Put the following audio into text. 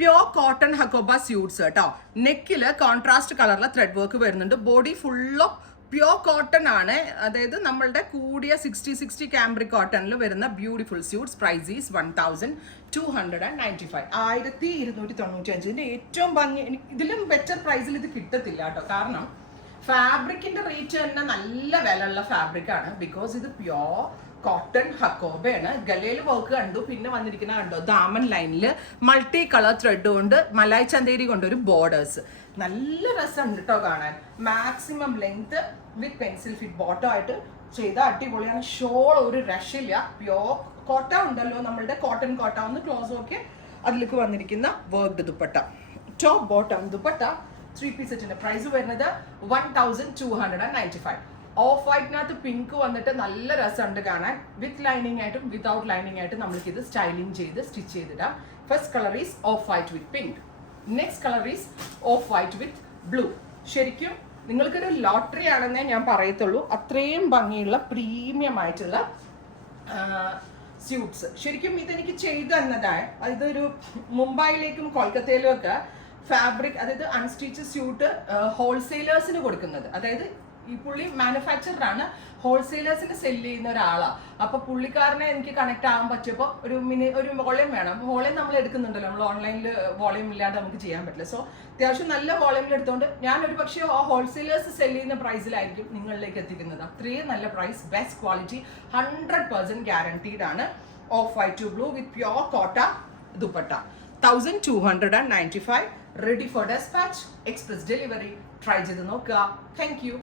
Pure cotton hakoba suites കേട്ടോ. നെക്കില് contrast കളറിലെ thread work വരുന്നുണ്ട്. Body full of pure cotton ആണ്. അതായത് നമ്മളുടെ കൂടിയ 60 കാംബ്രിക് കോട്ടണിൽ വരുന്ന ബ്യൂട്ടിഫുൾ സ്യൂട്ട്സ്. Price is 1295. 1295. ഏറ്റവും ഭംഗി, ഇതിലും ബെറ്റർ പ്രൈസിൽ ഇത് കിട്ടത്തില്ല കേട്ടോ. കാരണം ഫാബ്രിക്കിന്റെ റേറ്റ് തന്നെ നല്ല വിലയുള്ള ഫാബ്രിക് ആണ്. ബിക്കോസ് ഇത് പ്യോർ കോട്ടൺ ഹക്കോബയാണ്. ഗലയിൽ വർക്ക് കണ്ടു. പിന്നെ വന്നിരിക്കുന്ന കണ്ടോ ദാമൻ ലൈനില് മൾട്ടി കളർ ത്രെഡ് കൊണ്ട് മലായ് ചന്തേരി കൊണ്ടൊരു ബോർഡേഴ്സ്. നല്ല രസമുണ്ട് കേട്ടോ കാണാൻ. Maximum length with pencil fit bottom ആയിട്ട് ചെയ്ത അടിപൊളിയാണ്. ഷോൾ ഒരു രക്ഷയില്ല. പ്യോർ കോട്ട ഉണ്ടല്ലോ നമ്മളുടെ കോട്ടൺ കോട്ട. ഒന്ന് ക്ലോസ് നോക്കി അതിലേക്ക് വന്നിരിക്കുന്ന worked dupatta. Top bottom dupatta 3 piece സെറ്റിന്റെ പ്രൈസ് വരുന്നത് 1295. ഓഫ് വൈറ്റിനകത്ത് പിങ്ക് വന്നിട്ട് നല്ല രസമുണ്ട് കാണാൻ. വിത്ത് ലൈനിങ് ആയിട്ടും വിതൗട്ട് ലൈനിങ് ആയിട്ടും നമ്മൾക്ക് ഇത് സ്റ്റൈലിംഗ് ചെയ്ത് സ്റ്റിച്ച് ചെയ്തിടാം. First colour is off white with pink. Next colour is off white with blue. ശരിക്കും നിങ്ങൾക്കൊരു ലോട്ടറി ആണെന്നേ ഞാൻ പറയത്തുള്ളൂ. അത്രയും ഭംഗിയുള്ള പ്രീമിയം ആയിട്ടുള്ള സ്യൂട്ട്സ്. ശരിക്കും ഇതെനിക്ക് ചെയ്തു തന്നതായ ഇതൊരു മുംബൈയിലേക്കും കൊൽക്കത്തയിലും ഒക്കെ ഫാബ്രിക്, അതായത് അൺസ്റ്റിച്ച് സ്യൂട്ട് ഹോൾസെയിലേഴ്സിന് കൊടുക്കുന്നത്. അതായത് ഈ പുള്ളി മാനുഫാക്ചറർ ആണ്, ഹോൾസെയിലേഴ്സിന് സെല് ചെയ്യുന്ന ഒരാളാണ്. അപ്പൊ പുള്ളിക്കാരനെ എനിക്ക് കണക്ട് ആവാൻ പറ്റിയപ്പോൾ ഒരു വോളിയം വേണം. വോളിയം നമ്മൾ എടുക്കുന്നുണ്ടല്ലോ, നമ്മൾ ഓൺലൈനിൽ വോളിയം ഇല്ലാതെ നമുക്ക് ചെയ്യാൻ പറ്റില്ല. സോ അത്യാവശ്യം നല്ല വോളിയമിൽ എടുത്തുകൊണ്ട് ഞാൻ ഒരു പക്ഷേ ആ ഹോൾസെയിലേഴ്സ് സെല് ചെയ്യുന്ന പ്രൈസിലായിരിക്കും നിങ്ങളിലേക്ക് എത്തിക്കുന്നത്. അത്രയും നല്ല പ്രൈസ്, ബെസ്റ്റ് ക്വാളിറ്റി, 100% ഗ്യാരണ്ടീഡ് ആണ്. Off white to blue with pure Kota dupatta. 1295. Ready for despatch, express delivery. Try ചെയ്ത് നോക്കുക. Thank U.